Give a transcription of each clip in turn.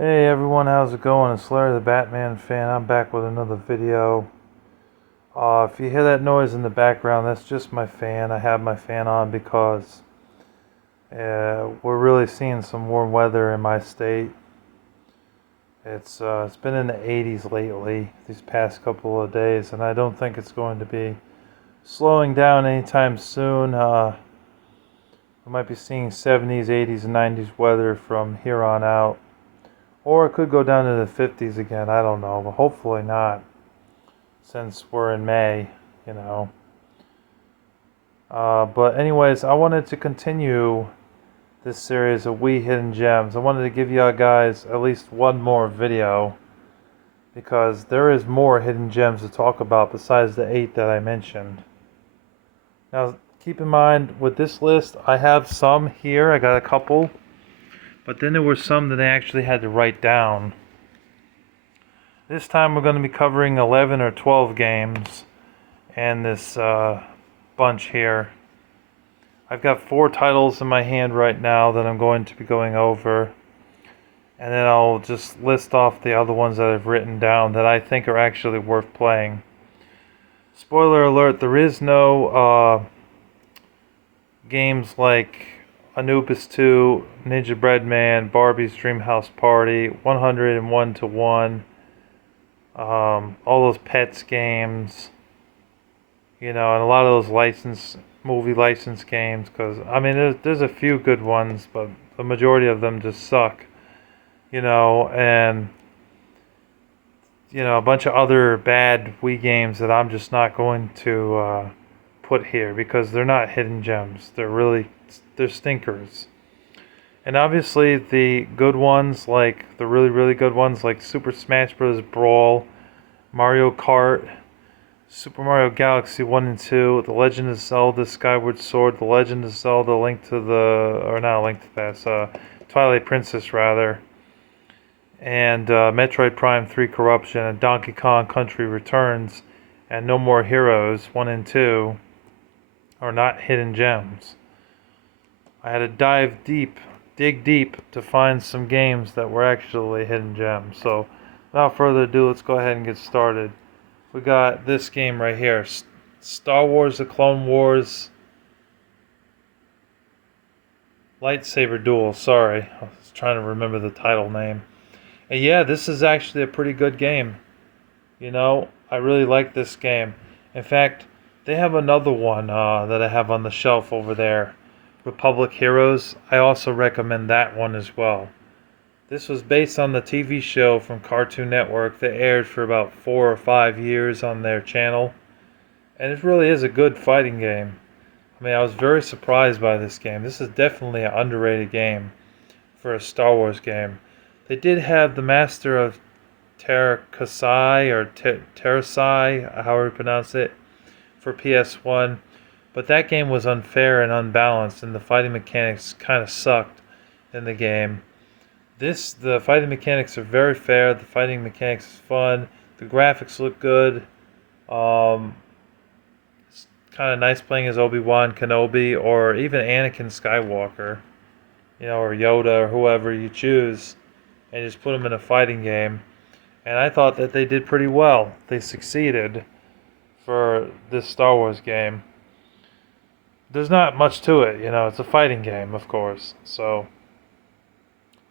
Hey everyone, how's it going? It's Larry the Batman fan. I'm back with another video. If you hear that noise in the background, that's just my fan. I have my fan on because we're really seeing some warm weather in my state. It's been in the 80s lately, these past couple of days, and I don't think it's going to be slowing down anytime soon. We might be seeing 70s, 80s, and 90s weather from here on out. Or it could go down to the 50s again. I don't know, but hopefully not, since we're in May, you know. But anyways, I wanted to continue this series of Wii Hidden Gems. I wanted to give you guys at least one more video, because there is more hidden gems to talk about besides the 8 that I mentioned. Now, keep in mind, with this list, I have some here. I got a couple. But then there were some that I actually had to write down. This time we're going to be covering 11 or 12 games and this bunch here. I've got 4 titles in my hand right now that I'm going to be going over. And then I'll just list off the other ones that I've written down that I think are actually worth playing. Spoiler alert, there is no games like Anubis 2, Ninja Breadman, Barbie's Dreamhouse Party, 101 to 1, all those Pets games, and a lot of those movie license games, because, I mean, there's a few good ones, but the majority of them just suck, and, a bunch of other bad Wii games that I'm just not going to put here, because they're not hidden gems. They're stinkers. And obviously the good ones, like the really, really good ones, like Super Smash Bros. Brawl, Mario Kart, Super Mario Galaxy 1 and 2, The Legend of Zelda Skyward Sword, The Legend of Zelda Twilight Princess rather, and Metroid Prime 3 Corruption, and Donkey Kong Country Returns, and No More Heroes 1 and 2 are not hidden gems. I had to dig deep to find some games that were actually hidden gems. So, without further ado, let's go ahead and get started. We got this game right here, Star Wars: The Clone Wars Lightsaber Duel. Sorry, I was trying to remember the title name. And yeah, this is actually a pretty good game. I really like this game. In fact, they have another one that I have on the shelf over there, Republic Heroes. I also recommend that one as well. This was based on the TV show from Cartoon Network that aired for about 4 or 5 years on their channel. And it really is a good fighting game. I mean, I was very surprised by this game. This is definitely an underrated game for a Star Wars game. They did have the Master of Terrasai, or Terrasai, however you pronounce it, for PS1. But that game was unfair and unbalanced, and the fighting mechanics kind of sucked in the game. The fighting mechanics are very fair. The fighting mechanics is fun. The graphics look good. It's kind of nice playing as Obi-Wan Kenobi, or even Anakin Skywalker, or Yoda, or whoever you choose, and just put them in a fighting game. And I thought that they did pretty well. They succeeded for this Star Wars game. There's not much to it, it's a fighting game, of course, so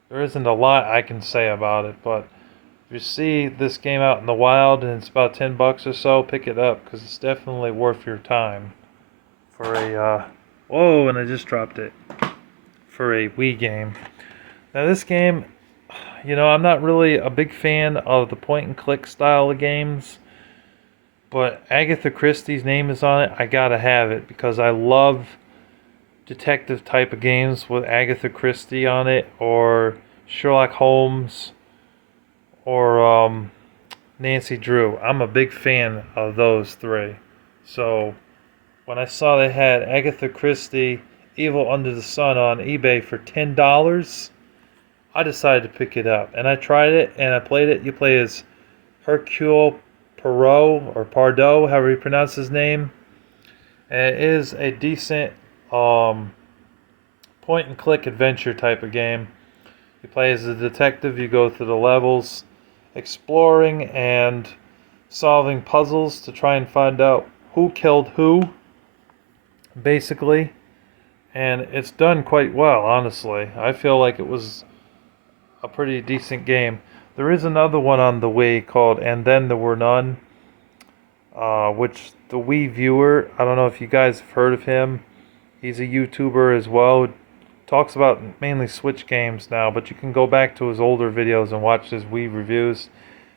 there isn't a lot I can say about it, but if you see this game out in the wild and it's about $10 or so, pick it up, because it's definitely worth your time for and I just dropped it, for a Wii game. Now this game, I'm not really a big fan of the point and click style of games, but Agatha Christie's name is on it. I gotta have it because I love detective type of games with Agatha Christie on it, or Sherlock Holmes, or Nancy Drew. I'm a big fan of those 3. So when I saw they had Agatha Christie Evil Under the Sun on eBay for $10, I decided to pick it up. And I tried it and I played it. You play as Hercule Poirot, or Pardo, however you pronounce his name. And it is a decent point and click adventure type of game. You play as a detective, you go through the levels, exploring and solving puzzles to try and find out who killed who, basically. And it's done quite well, honestly. I feel like it was a pretty decent game. There is another one on the Wii called And Then There Were None, which the Wii viewer, I don't know if you guys have heard of him. He's a YouTuber as well. Talks about mainly Switch games now, but you can go back to his older videos and watch his Wii reviews.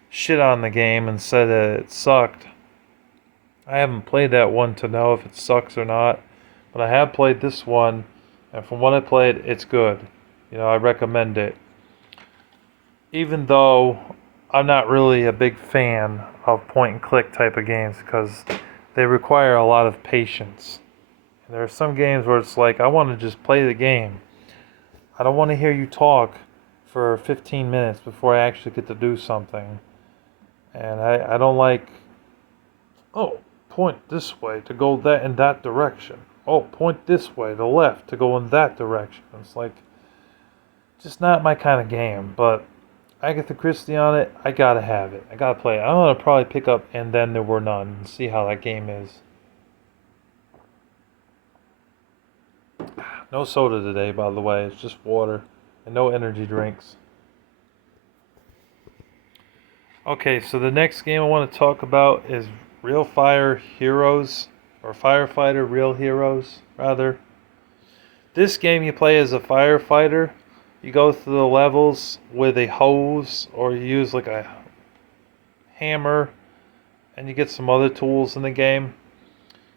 Shit on the game and said that it sucked. I haven't played that one to know if it sucks or not, but I have played this one, and from what I played, it's good. I recommend it. Even though I'm not really a big fan of point and click type of games because they require a lot of patience. And there are some games where it's like, I want to just play the game. I don't want to hear you talk for 15 minutes before I actually get to do something. And I don't like, oh, point this way to go that in that direction. Oh, point this way, the left, to go in that direction. It's like, just not my kind of game, but Agatha Christie on it, I gotta have it. I gotta play it. I'm gonna probably pick up And Then There Were None and see how that game is. No soda today, by the way. It's just water and no energy drinks. Okay, so the next game I want to talk about is Real Fire Heroes, or Firefighter Real Heroes, rather. This game you play as a firefighter. You go through the levels with a hose, or you use like a hammer, and you get some other tools in the game.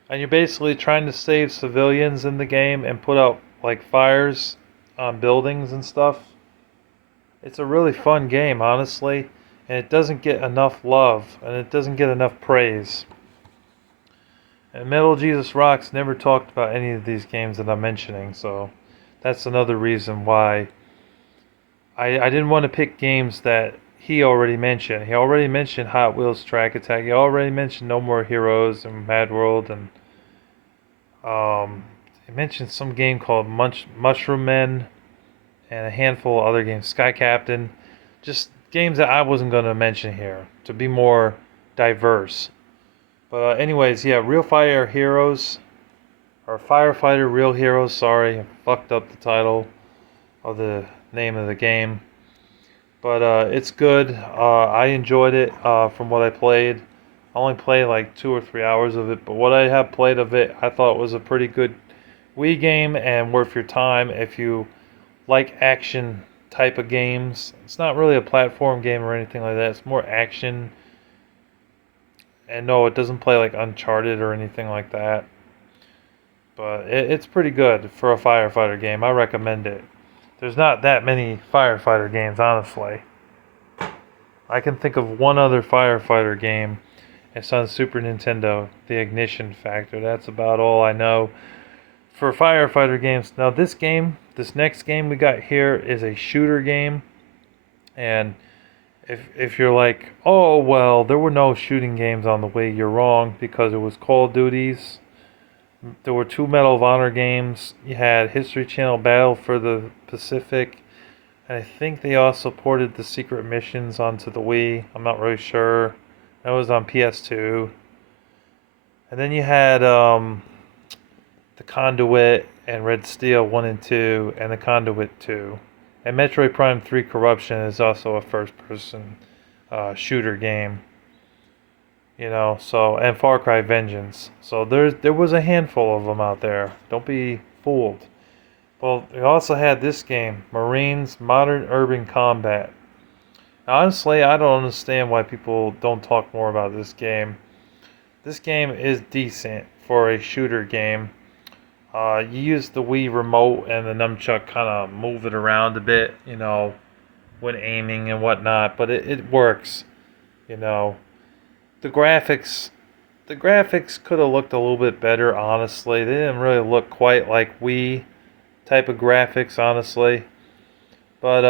And you're basically trying to save civilians in the game and put out like fires on buildings and stuff. It's a really fun game, honestly, and it doesn't get enough love and it doesn't get enough praise. And Metal Jesus Rocks never talked about any of these games that I'm mentioning, so that's another reason why I didn't want to pick games that he already mentioned. He already mentioned Hot Wheels Track Attack. He already mentioned No More Heroes and Mad World, and he mentioned some game called Mushroom Men and a handful of other games. Sky Captain. Just games that I wasn't going to mention here to be more diverse. But anyways, yeah, Real Fire Heroes, or Firefighter Real Heroes, sorry, I fucked up the title of the name of the game. But it's good. I enjoyed it from what I played. I only played like 2 or 3 hours of it, but what I have played of it, I thought was a pretty good Wii game and worth your time if you like action type of games. It's not really a platform game or anything like that. It's more action. And no, it doesn't play like Uncharted or anything like that. But it's pretty good for a firefighter game. I recommend it. There's not that many firefighter games, honestly. I can think of one other firefighter game. It's on Super Nintendo, the Ignition Factor. That's about all I know for firefighter games. Now this next game we got here is a shooter game. And if you're like, oh, well, there were no shooting games on the Wii, you're wrong, because it was Call of Duties. There were 2 Medal of Honor games. You had History Channel Battle for the Pacific. And I think they also ported the Secret Missions onto the Wii. I'm not really sure. That was on PS2. And then you had The Conduit and Red Steel 1 and 2 and The Conduit 2. And Metroid Prime 3 Corruption is also a first-person shooter game. And Far Cry Vengeance. So there was a handful of them out there. Don't be fooled. Well, we also had this game, Marines Modern Urban Combat. Honestly, I don't understand why people don't talk more about this game. This game is decent for a shooter game. You use the Wii remote and the nunchuck, kind of move it around a bit, when aiming and whatnot. But it works, The graphics could have looked a little bit better, honestly. They didn't really look quite like Wii type of graphics, honestly. But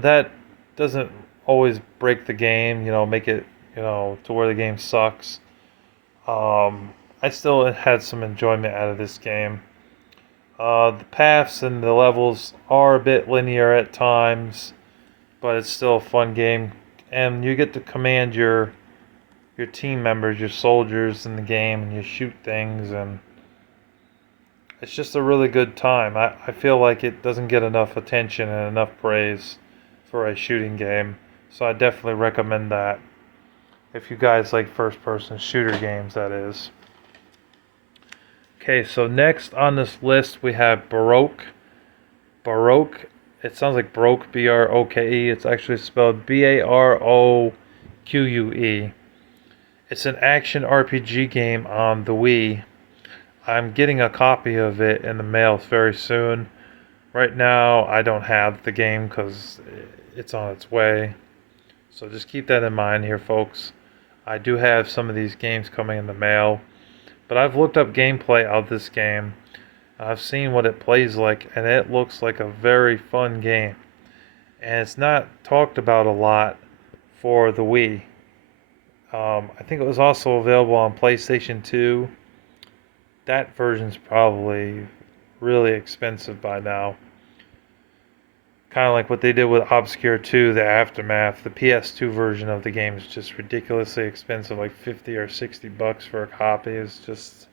that doesn't always break the game, make it, to where the game sucks. I still had some enjoyment out of this game. The paths and the levels are a bit linear at times. but it's still a fun game, and you get to command your team members, your soldiers in the game, and you shoot things, and it's just a really good time. I feel like it doesn't get enough attention and enough praise for a shooting game, so I definitely recommend that. If you guys like first person shooter games, that is. Okay, so next on this list we have Baroque. Baroque, it sounds like Broke, Broke. It's actually spelled Baroque. It's an action RPG game on the Wii. I'm getting a copy of it in the mail very soon. Right now, I don't have the game because it's on its way. So just keep that in mind here, folks. I do have some of these games coming in the mail. But I've looked up gameplay of this game. I've seen what it plays like, and it looks like a very fun game. And it's not talked about a lot for the Wii. I think it was also available on PlayStation 2. That version's probably really expensive by now. Kind of like what they did with Obscure 2, the Aftermath. The PS2 version of the game is just ridiculously expensive, like 50 or 60 bucks for a copy. It's just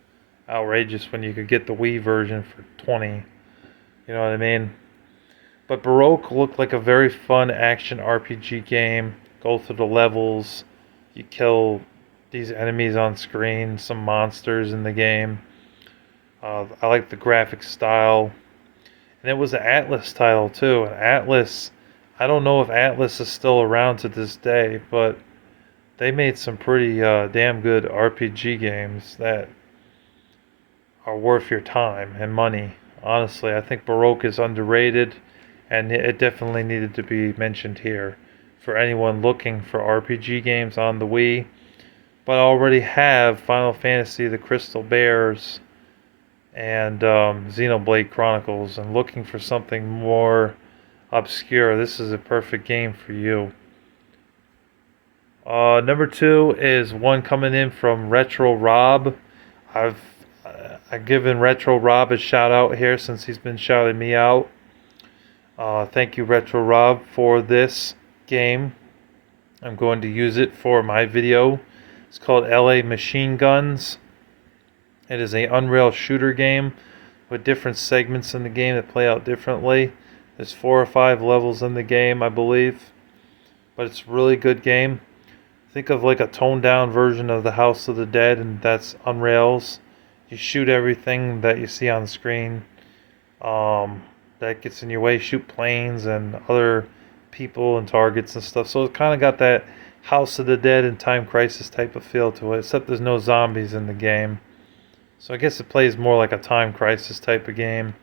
outrageous when you could get the Wii version for 20. You know what I mean? But Baroque looked like a very fun action RPG game. Go through the levels, you kill these enemies on screen, some monsters in the game. I like the graphic style. And it was an Atlas title too. And Atlas, I don't know if Atlas is still around to this day, but they made some pretty damn good RPG games that are worth your time and money. Honestly, I think Baroque is underrated, and it definitely needed to be mentioned here for anyone looking for RPG games on the Wii, but already have Final Fantasy the Crystal Bears and Xenoblade Chronicles, and looking for something more obscure. This is a perfect game for you. Number 2 is one coming in from Retro Rob. I've given Retro Rob a shout out here since he's been shouting me out. Thank you, Retro Rob, for this game. I'm going to use it for my video. It's called LA Machine Guns. It is an Unreal shooter game with different segments in the game that play out differently. There's 4 or 5 levels in the game, I believe. But it's a really good game. Think of like a toned down version of the House of the Dead, and that's Unreal's. You shoot everything that you see on screen that gets in your way. Shoot planes and other people and targets and stuff. So it kind of got that House of the Dead and Time Crisis type of feel to it, except there's no zombies in the game. So I guess it plays more like a Time Crisis type of game.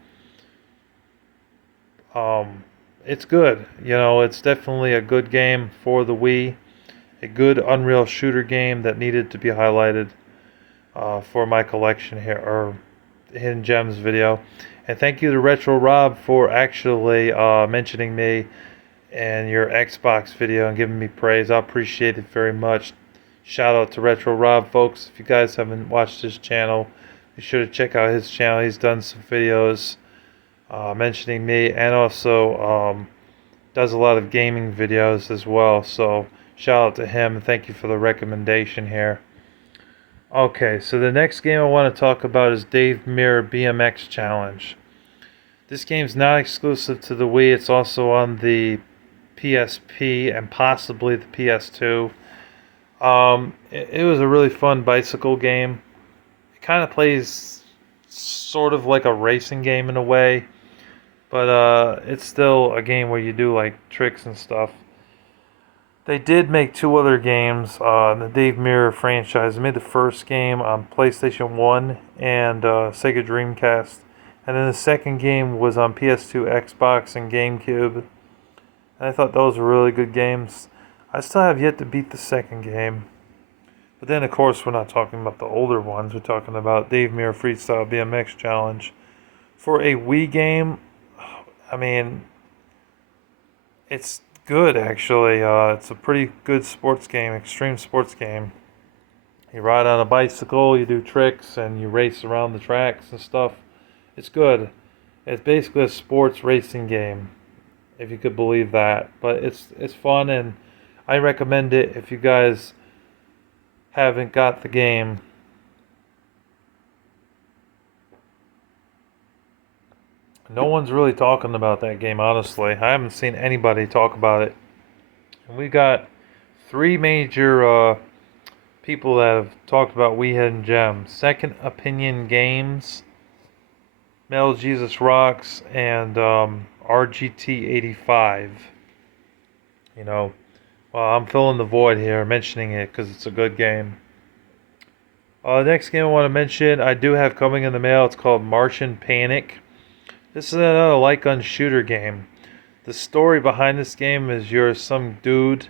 It's good. You know, it's definitely a good game for the Wii. A good Unreal shooter game that needed to be highlighted for my collection here, or Hidden Gems video. And thank you to Retro Rob for actually mentioning me in your Xbox video and giving me praise. I appreciate it very much. Shout out to Retro Rob, folks. If you guys haven't watched his channel, be sure to check out his channel. He's done some videos mentioning me, and also does a lot of gaming videos as well. So shout out to him, and thank you for the recommendation here. Okay, so the next game I want to talk about is Dave Mirra BMX Challenge. This game's not exclusive to the Wii. It's also on the PSP and possibly the PS2. It was a really fun bicycle game. It kind of plays sort of like a racing game in a way, but it's still a game where you do like tricks and stuff. They did make 2 other games in the Dave Mirra franchise. They made the first game on PlayStation 1 and Sega Dreamcast. And then the second game was on PS2, Xbox, and GameCube. And I thought those were really good games. I still have yet to beat the second game. But then, of course, we're not talking about the older ones. We're talking about Dave Mirra Freestyle BMX Challenge. For a Wii game, I mean, it's good, actually. It's a pretty good sports game, extreme sports game. You ride on a bicycle, you do tricks, and you race around the tracks and stuff. It's good. It's basically a sports racing game. if you could believe that. But it's fun, and I recommend it if you guys haven't got the game. No one's really talking about that game, honestly. I haven't seen anybody talk about it. And we got three major people that have talked about We Hidden Gems: Second Opinion Games, Metal Jesus Rocks, and RGT85. You know, well, I'm filling the void here, mentioning it because it's a good game. Next game I want to mention, I do have coming in the mail. It's called Martian Panic. This is another light gun shooter game. The story behind this game is you're some dude,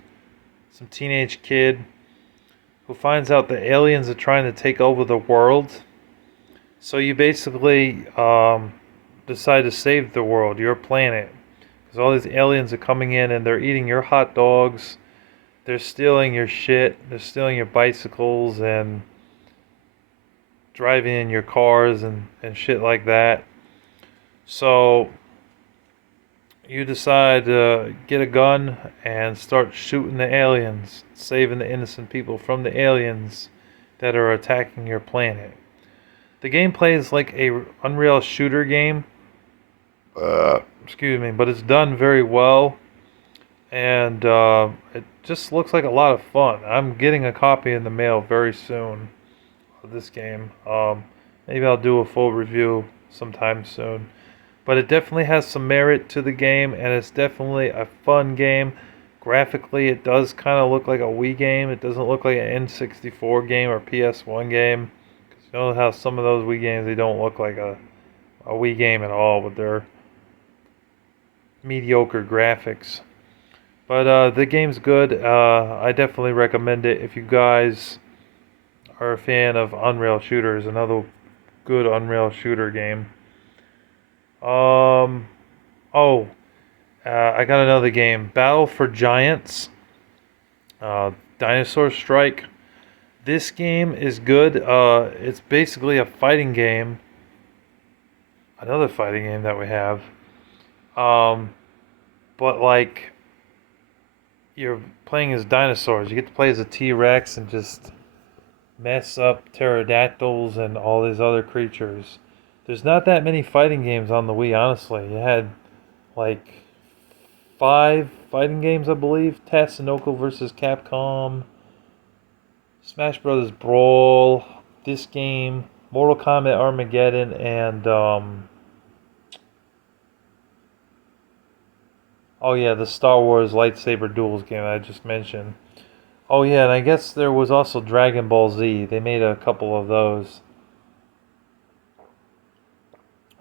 some teenage kid, who finds out the aliens are trying to take over the world. So you basically decide to save the world, your planet. Because all these aliens are coming in and they're eating your hot dogs. They're stealing your shit. They're stealing your bicycles and driving in your cars and shit like that. So you decide to get a gun and start shooting the aliens, saving the innocent people from the aliens that are attacking your planet. The gameplay is like a Unreal shooter game. Excuse me, but it's done very well, and it just looks like a lot of fun. I'm getting a copy in the mail very soon of this game. Maybe I'll do a full review sometime soon. But it definitely has some merit to the game, and it's definitely a fun game. Graphically, it does kind of look like a Wii game. It doesn't look like an N64 game or PS1 game. Because you know how some of those Wii games, they don't look like a Wii game at all with their mediocre graphics. But the game's good. I definitely recommend it if you guys are a fan of Unreal shooters. Another good Unreal shooter game. Um, oh, I got another game, Battle for Giants, Dinosaur Strike. This game is good. It's basically a fighting game. Another fighting game that we have. Um, but like you're playing as dinosaurs. You get to play as a T-Rex and just mess up pterodactyls and all these other creatures. There's not that many fighting games on the Wii, honestly. You had like 5 fighting games, I believe. Tatsunoko versus Capcom, Smash Brothers Brawl, this game, Mortal Kombat Armageddon, and oh yeah, the Star Wars lightsaber duels game I just mentioned. Oh yeah, and I guess there was also Dragon Ball Z. They made a couple of those.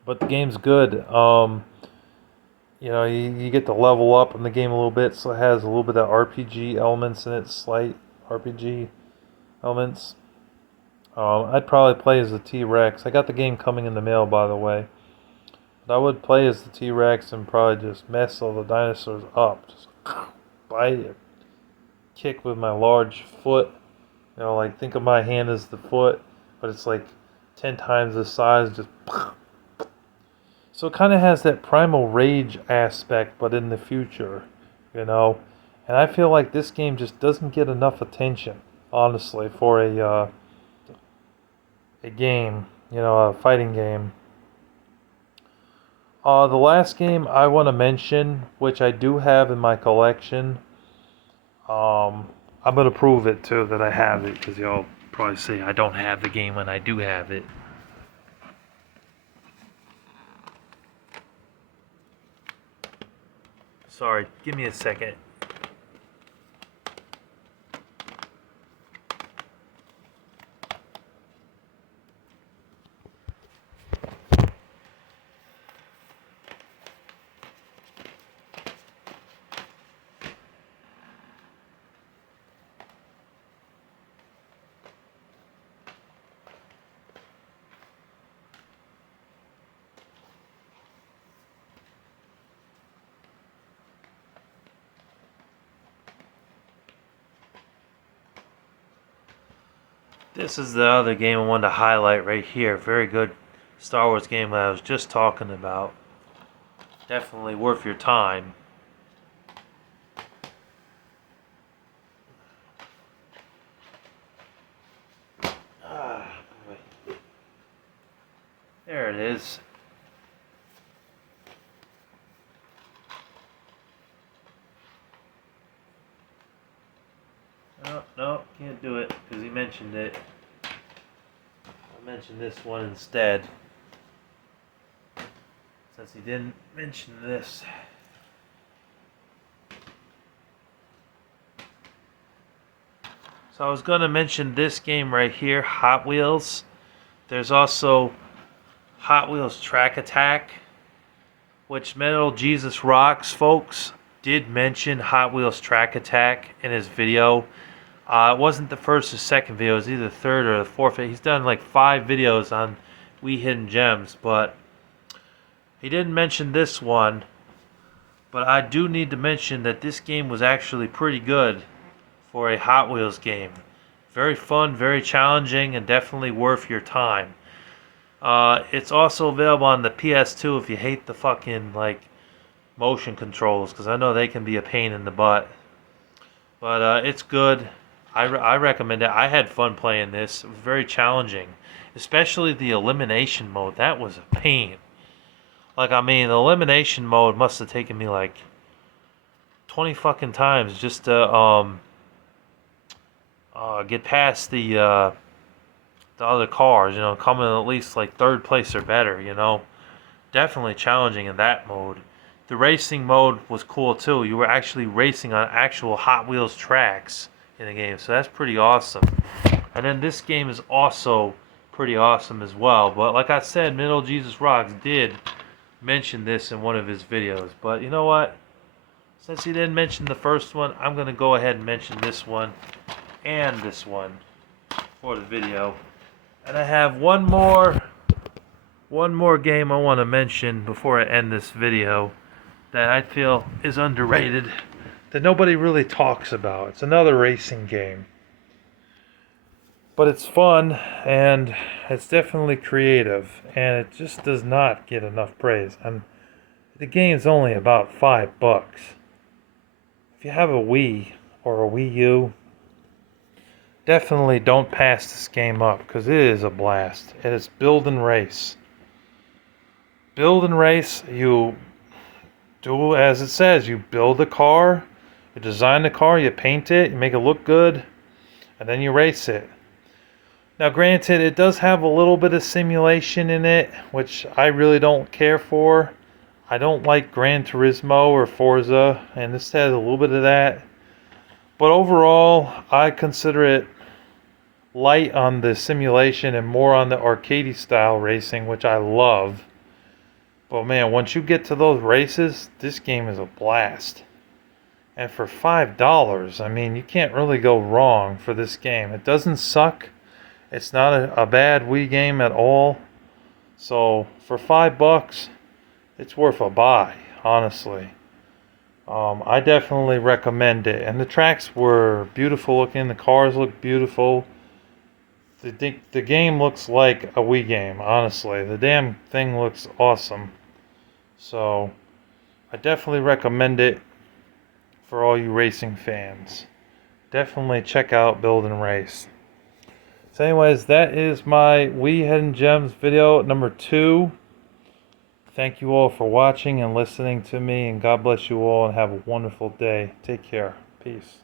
But the game's good. You get to level up in the game a little bit, so it has a little bit of RPG elements in it, slight RPG elements. I'd probably play as the T-Rex. I got the game coming in the mail, by the way. But I would play as the T-Rex and probably just mess all the dinosaurs up. Just bite it, kick with my large foot. Like think of my hand as the foot, but it's like 10 times the size, just so it kind of has that primal rage aspect, but in the future, you know. And I feel like this game just doesn't get enough attention, honestly, for a game, a fighting game. The last game I want to mention, which I do have in my collection, I'm gonna prove it too that I have it, because y'all probably say I don't have the game when I do have it. Sorry, give me a second. This is the other game I wanted to highlight right here. Very good Star Wars game that I was just talking about. Definitely worth your time. it is. No, can't do it because he mentioned it. I'll mention this one instead. Since he didn't mention this. So I was going to mention this game right here, Hot Wheels. There's also Hot Wheels Track Attack, which Metal Jesus Rocks, folks, did mention Hot Wheels Track Attack in his video. It wasn't the first or second video, it was either the third or the fourth. He's done like 5 videos on Wii Hidden Gems, but he didn't mention this one. But I do need to mention that this game was actually pretty good for a Hot Wheels game. Very fun, very challenging, and definitely worth your time. It's also available on the PS2 if you hate the fucking like motion controls, because I know they can be a pain in the butt. But it's good. I recommend it. I had fun playing this. It was very challenging, especially the elimination mode. That was a pain. Like, I mean, the elimination mode must have taken me like 20 fucking times just to get past the other cars, you know, coming at least like 3rd place or better, you know. Definitely challenging in that mode. The racing mode was cool too. You were actually racing on actual Hot Wheels tracks in the game, so that's pretty awesome. And then this game is also pretty awesome as well. But like I said, Metal Jesus Rocks did mention this in one of his videos. But you know what? Since he didn't mention the first one, I'm going to go ahead and mention this one and this one for the video. And I have one more game I want to mention before I end this video that I feel is underrated, that nobody really talks about. It's another racing game. But it's fun, and it's definitely creative, and it just does not get enough praise. And the game's only about $5. If you have a Wii or a Wii U, definitely don't pass this game up, because it is a blast. It is Build and Race. Build and Race, you do as it says. You build a car, you design the car, you paint it, you make it look good, and then you race it. Now granted, it does have a little bit of simulation in it, which I really don't care for. I don't like Gran Turismo or Forza, and this has a little bit of that. But overall, I consider it light on the simulation and more on the arcadey style racing, which I love. But man, once you get to those races, this game is a blast. And for $5, I mean, you can't really go wrong for this game. It doesn't suck. It's not a bad Wii game at all. So for $5, it's worth a buy, honestly. I definitely recommend it. And the tracks were beautiful looking. The cars look beautiful. The game looks like a Wii game, honestly. The damn thing looks awesome. So I definitely recommend it for all you racing fans. Definitely check out Build and Race. So anyways, that is my Wii Hidden Gems video number 2. Thank you all for watching and listening to me, and God bless you all, and have a wonderful day. Take care. Peace.